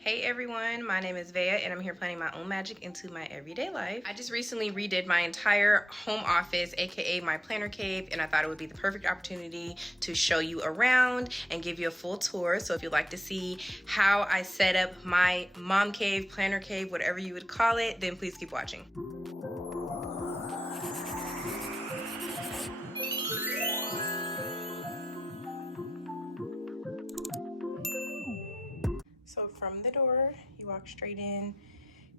Hey everyone, my name is Veia and I'm here planning my own magic into my everyday life. I just recently redid my entire home office, aka my planner cave, and I thought it would be the perfect opportunity to show you around and give you a full tour. So if you'd like to see how I set up my mom cave, planner cave, whatever you would call it, then please keep watching. So from the door, you walk straight in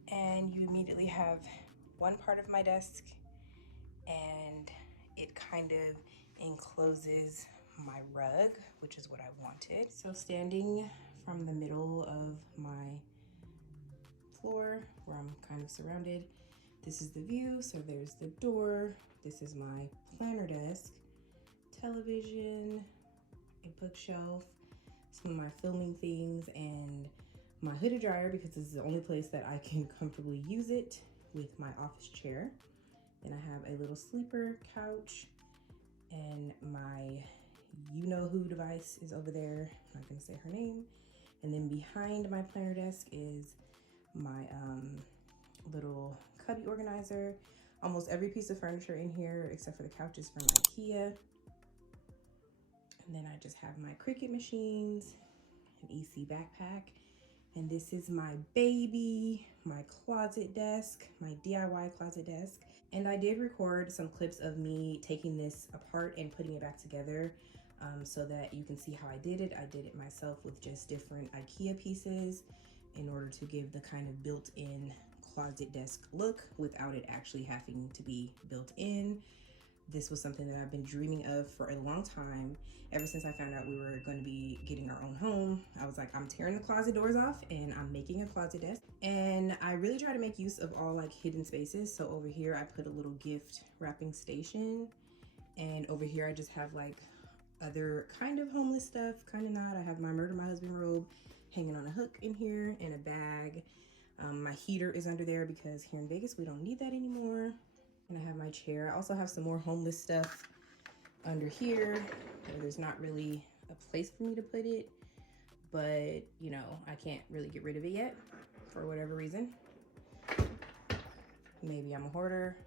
and you immediately have one part of my desk, and it kind of encloses my rug, which is what I wanted. So standing from the middle of my floor where I'm kind of surrounded, this is the view. So there's the door, this is my planner desk, television, a bookshelf, some of my filming things, and my hooded dryer because this is the only place that I can comfortably use it, with my office chair. Then I have a little sleeper couch, and my you-know-who device is over there. I'm not gonna say her name. And then behind my planner desk is my little cubby organizer. Almost every piece of furniture in here, except for the couches, from IKEA. And then I just have my Cricut machines, an EC backpack. And this is my baby, my closet desk, my DIY closet desk. And I did record some clips of me taking this apart and putting it back together so that you can see how I did it. I did it myself with just different IKEA pieces in order to give the kind of built-in closet desk look without it actually having to be built in. This was something that I've been dreaming of for a long time. Ever since I found out we were going to be getting our own home, I was like, I'm tearing the closet doors off and I'm making a closet desk. And I really try to make use of all like hidden spaces. So over here, I put a little gift wrapping station. And over here, I just have like other kind of homeless stuff, kind of not. I have my Murder My Husband robe hanging on a hook in here, and a bag. My heater is under there because here in Vegas, we don't need that anymore. And I have my chair. I also have some more homeless stuff under here. There's not really a place for me to put it, but you know, I can't really get rid of it yet for whatever reason. Maybe I'm a hoarder.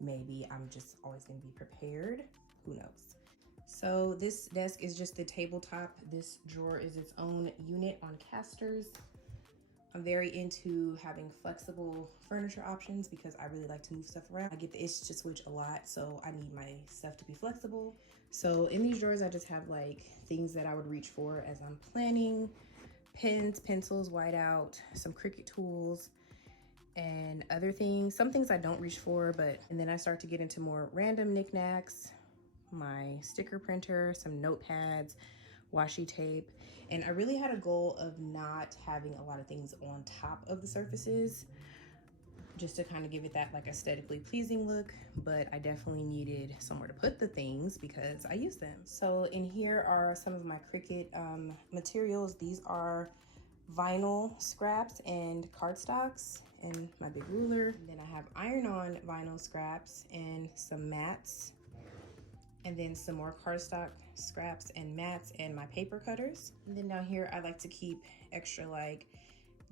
Maybe I'm just always gonna be prepared. Who knows? So this desk is just the tabletop. This drawer is its own unit on casters. I'm very into having flexible furniture options because I really like to move stuff around. I get the itch to switch a lot, so I need my stuff to be flexible. So in these drawers, I just have like things that I would reach for as I'm planning: pens, pencils, whiteout, some Cricut tools, and other things. Some things I don't reach for, and then I start to get into more random knickknacks, my sticker printer, some notepads, washi tape. And I really had a goal of not having a lot of things on top of the surfaces, just to kind of give it that like aesthetically pleasing look, but I definitely needed somewhere to put the things because I use them. So in here are some of my Cricut materials. These are vinyl scraps and cardstocks, and my big ruler. And then I have iron-on vinyl scraps and some mats, and then some more cardstock scraps and mats, and my paper cutters. And then down here, I like to keep extra like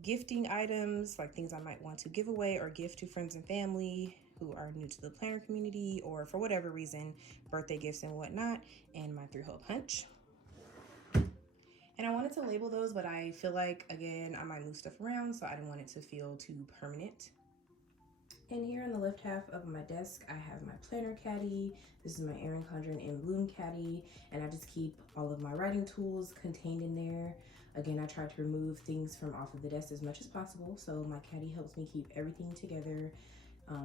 gifting items, like things I might want to give away or gift to friends and family who are new to the planner community, or for whatever reason, birthday gifts and whatnot, and my 3-hole punch. And I wanted to label those, but I feel like, again, I might move stuff around, so I didn't want it to feel too permanent. And here on the left half of my desk, I have my planner caddy. This is my Erin Condren in Bloom caddy, and I just keep all of my writing tools contained in there. Again, I try to remove things from off of the desk as much as possible, so my caddy helps me keep everything together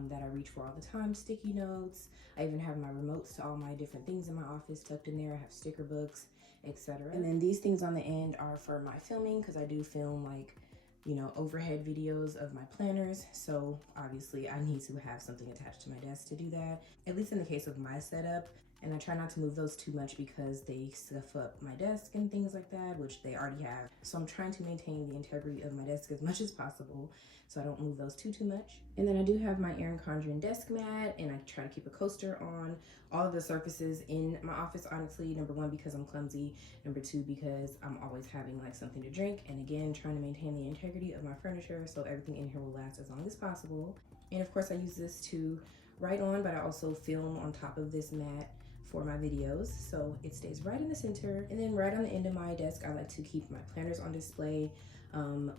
that I reach for all the time. Sticky notes. I even have my remotes to all my different things in my office tucked in there. I have sticker books, etc. And then these things on the end are for my filming, because I do film like, you know, overhead videos of my planners. So obviously I need to have something attached to my desk to do that. At least in the case of my setup, And I try not to move those too much because they stuff up my desk and things like that, which they already have. So I'm trying to maintain the integrity of my desk as much as possible so I don't move those too much. And then I do have my Erin Condren desk mat, and I try to keep a coaster on all of the surfaces in my office, honestly. Number one, because I'm clumsy. Number two, because I'm always having like something to drink. And again, trying to maintain the integrity of my furniture so everything in here will last as long as possible. And of course I use this to write on, but I also film on top of this mat for my videos, so it stays right in the center. And then right on the end of my desk, I like to keep my planners on display.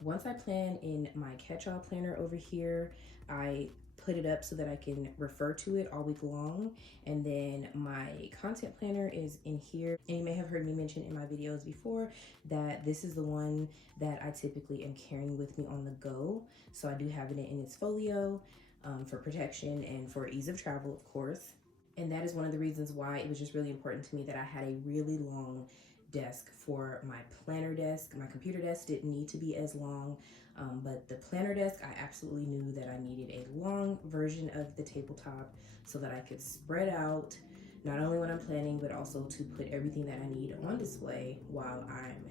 Once I plan in my catch-all planner over here, I put it up so that I can refer to it all week long. And then my content planner is in here. And you may have heard me mention in my videos before that this is the one that I typically am carrying with me on the go. So I do have it in its folio for protection and for ease of travel, of course. And that is one of the reasons why it was just really important to me that I had a really long desk for my planner desk. My computer desk didn't need to be as long, but the planner desk, I absolutely knew that I needed a long version of the tabletop so that I could spread out, not only when I'm planning, but also to put everything that I need on display while I'm,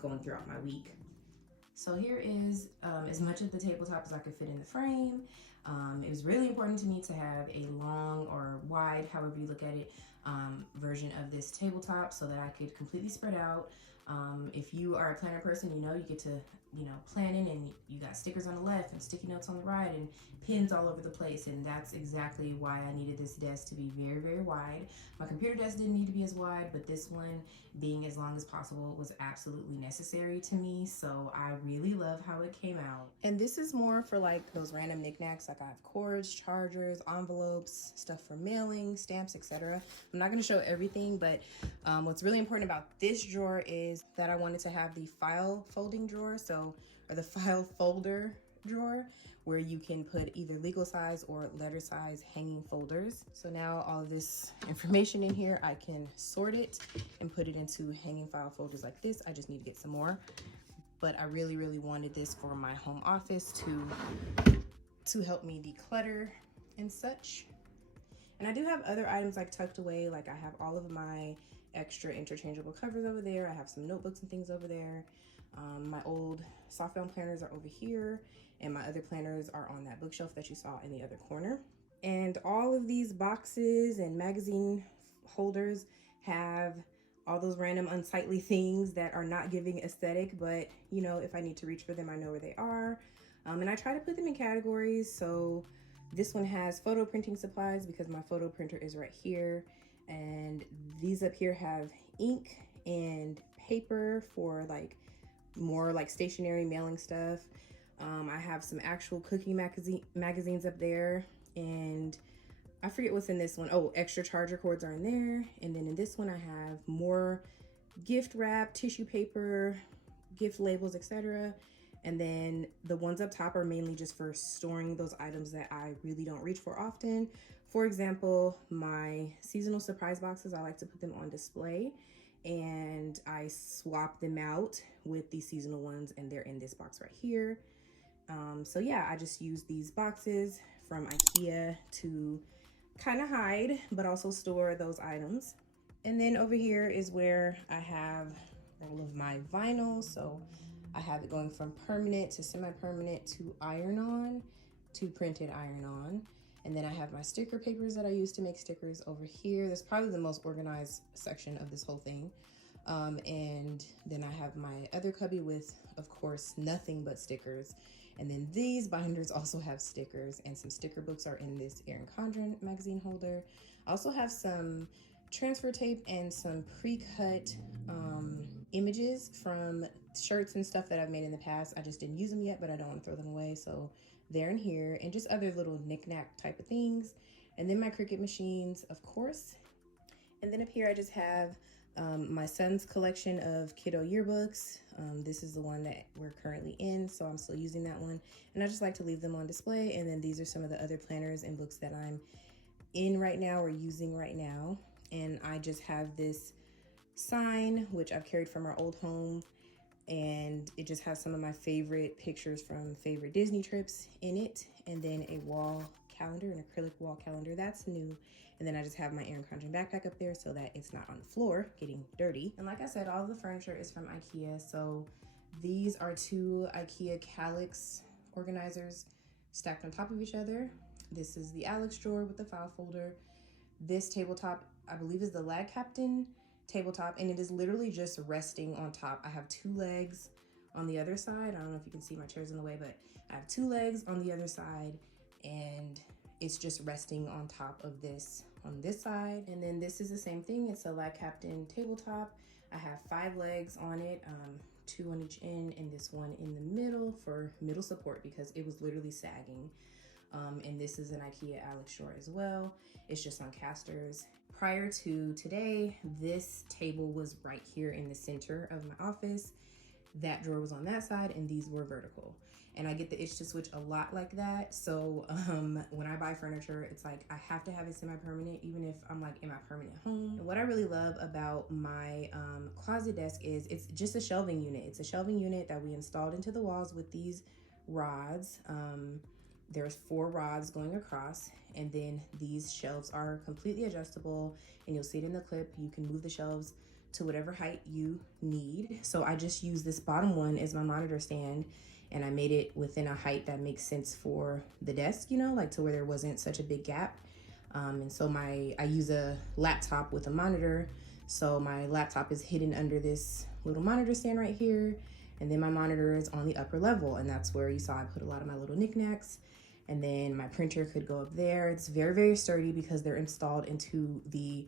going throughout my week. So here is as much of the tabletop as I could fit in the frame. It was really important to me to have a long or wide, however you look at it, version of this tabletop so that I could completely spread out. If you are a planner person, you get to, planning, and you got stickers on the left and sticky notes on the right and pins all over the place. And that's exactly why I needed this desk to be very, very wide. My computer desk didn't need to be as wide, but this one being as long as possible was absolutely necessary to me. So I really love how it came out. And this is more for like those random knickknacks. Like I have cords, chargers, envelopes, stuff for mailing, stamps, etc. I'm not going to show everything, but what's really important about this drawer is that I wanted to have the file folding drawer, or the file folder drawer, where you can put either legal size or letter size hanging folders. So now all of this information in here, I can sort it and put it into hanging file folders like this. I just need to get some more, but I really, really wanted this for my home office to help me declutter and such. And I do have other items like tucked away. Like I have all of my extra interchangeable covers over there. I have some notebooks and things over there. My old softbound planners are over here, and my other planners are on that bookshelf that you saw in the other corner. And all of these boxes and magazine holders have all those random unsightly things that are not giving aesthetic, but if I need to reach for them, I know where they are. And I try to put them in categories. So this one has photo printing supplies because my photo printer is right here. And these up here have ink and paper for like more like stationary mailing stuff. I have some actual cooking magazines up there, and I forget what's in this one. Oh, extra charger cords are in there. And then in this one I have more gift wrap, tissue paper, gift labels, etc. And then the ones up top are mainly just for storing those items that I really don't reach for often. For example, my seasonal surprise boxes, I like to put them on display, and I swap them out with the seasonal ones, and they're in this box right here. So yeah, I just use these boxes from IKEA to kind of hide, but also store those items. And then over here is where I have all of my vinyl. So I have it going from permanent to semi-permanent to iron-on to printed iron-on. And then I have my sticker papers that I use to make stickers over here. That's probably the most organized section of this whole thing. And then I have my other cubby with, of course, nothing but stickers. And then these binders also have stickers, and some sticker books are in this Erin Condren magazine holder. I also have some transfer tape and some pre-cut images from shirts and stuff that I've made in the past. I just didn't use them yet, but I don't want to throw them away, so they're in here. And just other little knick-knack type of things. And then my Cricut machines, of course. And then up here I just have my son's collection of kiddo yearbooks. This is the one that we're currently in, so I'm still using that one. And I just like to leave them on display. And then these are some of the other planners and books that I'm in right now or using right now. And I just have this sign, which I've carried from our old home, and it just has some of my favorite pictures from favorite Disney trips in it, and then a wall calendar, an acrylic wall calendar. That's new. And then I just have my Erin Condren backpack up there so that it's not on the floor getting dirty. And like I said, all of the furniture is from IKEA. So these are 2 IKEA Kallax organizers stacked on top of each other. This is the Alex drawer with the file folder. This tabletop, I believe, is the Lag Captain tabletop, and it is literally just resting on top. I have 2 legs on the other side. I don't know if you can see my chair's in the way, but I have 2 legs on the other side, and it's just resting on top of this on this side. And then this is the same thing. It's a Lag Captain tabletop. I have 5 legs on it, 2 on each end, and this one in the middle for middle support because it was literally sagging. And this is an IKEA Alex drawer as well. It's just on casters. Prior to today, this table was right here in the center of my office. That drawer was on that side and these were vertical. And I get the itch to switch a lot like that. So when I buy furniture, it's like I have to have it semi-permanent, even if I'm like in my permanent home. And what I really love about my closet desk is it's just a shelving unit. It's a shelving unit that we installed into the walls with these rods. There's 4 rods going across, and then these shelves are completely adjustable, and you'll see it in the clip. You can move the shelves to whatever height you need. So I just use this bottom one as my monitor stand, and I made it within a height that makes sense for the desk, you know, like to where there wasn't such a big gap. And so I use a laptop with a monitor. So my laptop is hidden under this little monitor stand right here. And then my monitor is on the upper level, and that's where you saw I put a lot of my little knickknacks. And then my printer could go up there. It's very, very sturdy because they're installed into the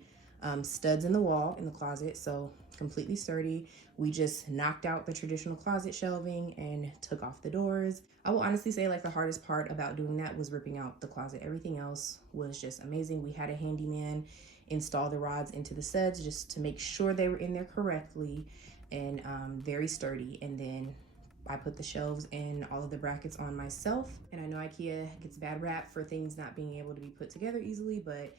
studs in the wall in the closet. So completely sturdy. We just knocked out the traditional closet shelving and took off the doors. I will honestly say like the hardest part about doing that was ripping out the closet. Everything else was just amazing. We had a handyman install the rods into the studs just to make sure they were in there correctly, and very sturdy. And then I put the shelves and all of the brackets on myself. And I know IKEA gets bad rap for things not being able to be put together easily, but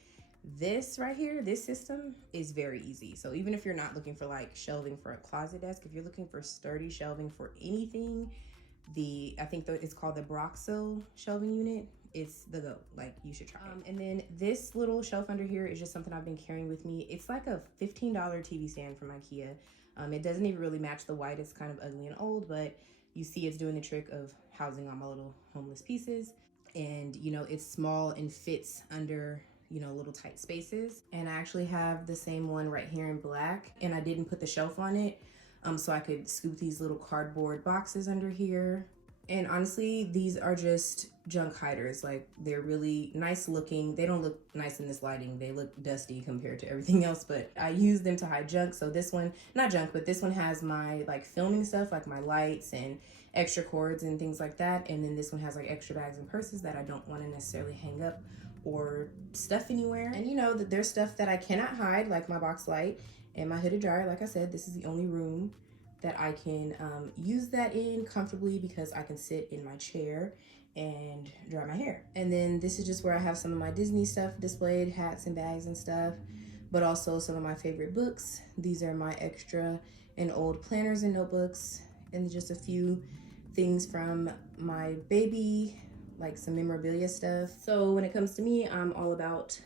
this right here, this system is very easy. So even if you're not looking for like shelving for a closet desk, if you're looking for sturdy shelving for anything, I think it's called the Broxo shelving unit. It's the go, like you should try it. And then this little shelf under here is just something I've been carrying with me. It's like a $15 TV stand from IKEA. It doesn't even really match the white. It's kind of ugly and old, but you see it's doing the trick of housing all my little homeless pieces. And you know, it's small and fits under, you know, little tight spaces. And I actually have the same one right here in black, and I didn't put the shelf on it. So I could scoop these little cardboard boxes under here. And honestly, these are just junk hiders. Like, they're really nice looking. They don't look nice in this lighting. They look dusty compared to everything else, but I use them to hide junk. So this one, not junk, but this one has my like filming stuff, like my lights and extra cords and things like that. And then this one has like extra bags and purses that I don't want to necessarily hang up or stuff anywhere. And you know that there's stuff that I cannot hide, like my box light and my hooded dryer. Like I said, this is the only room that I can use that in comfortably because I can sit in my chair and dry my hair. And then this is just where I have some of my Disney stuff displayed, hats and bags and stuff, but also some of my favorite books. These are my extra and old planners and notebooks, and just a few things from my baby, like some memorabilia stuff. So when it comes to me, I'm all about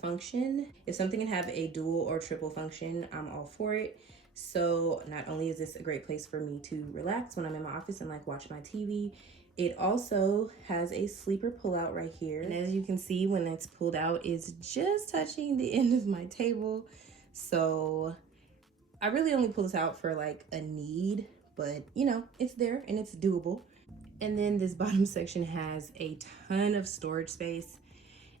function. If something can have a dual or triple function, I'm all for it. So not only is this a great place for me to relax when I'm in my office and like watch my TV, it also has a sleeper pull-out right here. And as you can see, when it's pulled out, it's just touching the end of my table. So I really only pull this out for like a need, but you know, it's there and it's doable. And then this bottom section has a ton of storage space.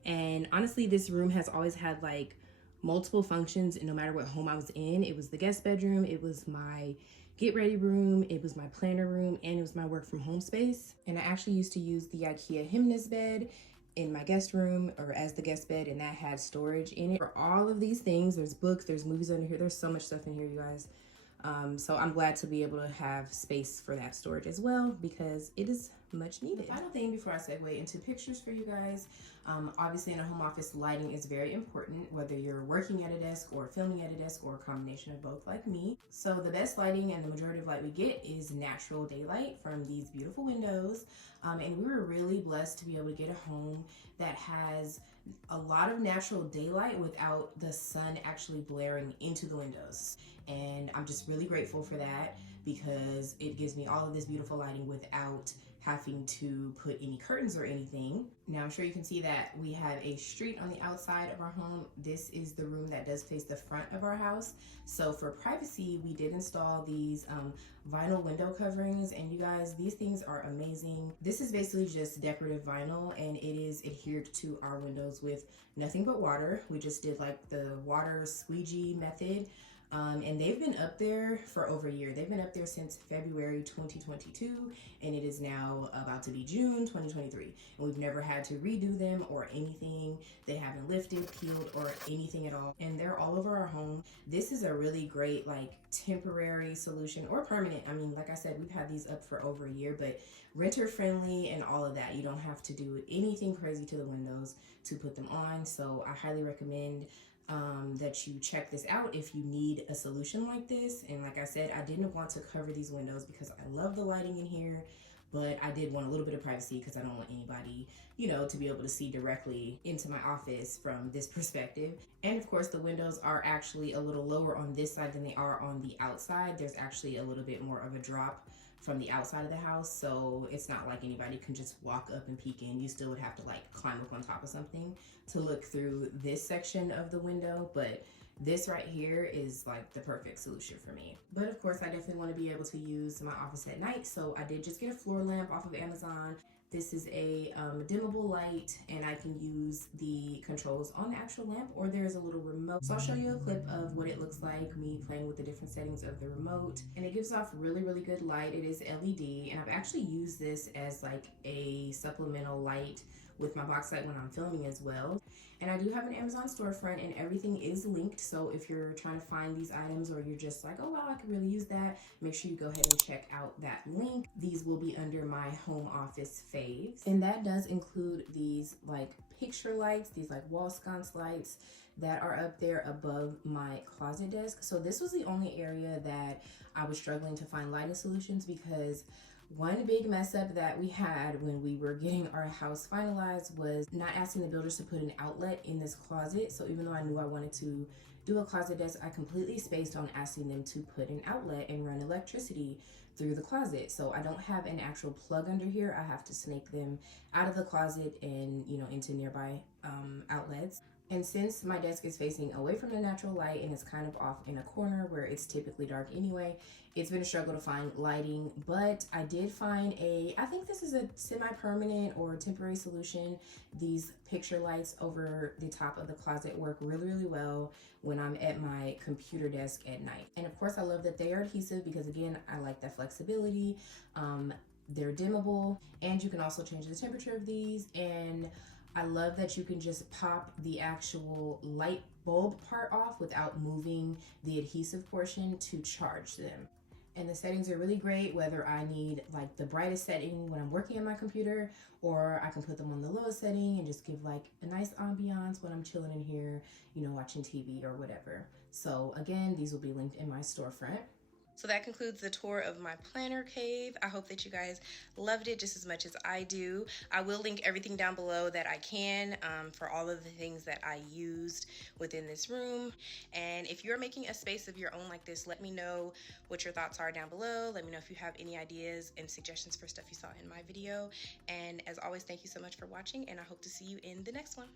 And honestly, this room has always had like multiple functions, and no matter what home I was in, it was the guest bedroom, it was my get ready room, it was my planner room, and it was my work from home space. And I actually used to use the IKEA Himnes bed in my guest room, or as the guest bed, and that had storage in it for all of these things. There's books, there's movies under here, there's so much stuff in here, you guys. So I'm glad to be able to have space for that storage as well, because it is much needed. The final thing before I segue into pictures for you guys, obviously in a home office, lighting is very important, whether you're working at a desk or filming at a desk or a combination of both like me. So the best lighting and the majority of light we get is natural daylight from these beautiful windows. And we were really blessed to be able to get a home that has a lot of natural daylight without the sun actually blaring into the windows. And I'm just really grateful for that, because it gives me all of this beautiful lighting without having to put any curtains or anything. Now I'm sure you can see that we have a street on the outside of our home. This is the room that does face the front of our house. So for privacy, we did install these vinyl window coverings, and you guys, these things are amazing. This is basically just decorative vinyl, and it is adhered to our windows with nothing but water. We just did like the water squeegee method. And they've been up there for over a year. They've been up there since February 2022, and it is now about to be June 2023. And we've never had to redo them or anything. They haven't lifted, peeled, or anything at all. And they're all over our home. This is a really great, like, temporary solution or permanent. I mean, like I said, we've had these up for over a year, but renter friendly and all of that. You don't have to do anything crazy to the windows to put them on. So I highly recommend that you check this out if you need a solution like this. And like I said, I didn't want to cover these windows because I love the lighting in here, but I did want a little bit of privacy because I don't want anybody, you know, to be able to see directly into my office from this perspective. And of course, the windows are actually a little lower on this side than they are on the outside. There's actually a little bit more of a drop from the outside of the house, so it's not like anybody can just walk up and peek in. You still would have to like climb up on top of something to look through this section of the window, but this right here is like the perfect solution for me. But of course, I definitely want to be able to use my office at night, so I did just get a floor lamp off of Amazon. This is a dimmable light, and I can use the controls on the actual lamp, or there's a little remote. So I'll show you a clip of what it looks like, me playing with the different settings of the remote. And it gives off really, really good light. It is LED, and I've actually used this as like a supplemental light with my box light when I'm filming as well. And I do have an Amazon storefront, and everything is linked. So if you're trying to find these items, or you're just like, oh wow, I could really use that, make sure you go ahead and check out that link. These will be under my home office faves. And that does include these like picture lights, these like wall sconce lights that are up there above my closet desk. So this was the only area that I was struggling to find lighting solutions, because one big mess up that we had when we were getting our house finalized was not asking the builders to put an outlet in this closet. So even though I knew I wanted to do a closet desk, I completely spaced on asking them to put an outlet and run electricity through the closet. So I don't have an actual plug under here. I have to snake them out of the closet and, you know, into nearby outlets. And since my desk is facing away from the natural light and it's kind of off in a corner where it's typically dark anyway, it's been a struggle to find lighting. But I did find I think this is a semi-permanent or temporary solution. These picture lights over the top of the closet work really, really well when I'm at my computer desk at night. And of course, I love that they are adhesive, because again, I like that flexibility. They're dimmable, and you can also change the temperature of these. And I love that you can just pop the actual light bulb part off without moving the adhesive portion to charge them. And the settings are really great, whether I need like the brightest setting when I'm working on my computer, or I can put them on the lowest setting and just give like a nice ambiance when I'm chilling in here, you know, watching TV or whatever. So again, these will be linked in my storefront. So that concludes the tour of my planner cave. I hope that you guys loved it just as much as I do. I will link everything down below that I can for all of the things that I used within this room. And if you're making a space of your own like this, let me know what your thoughts are down below. Let me know if you have any ideas and suggestions for stuff you saw in my video. And as always, thank you so much for watching, and I hope to see you in the next one.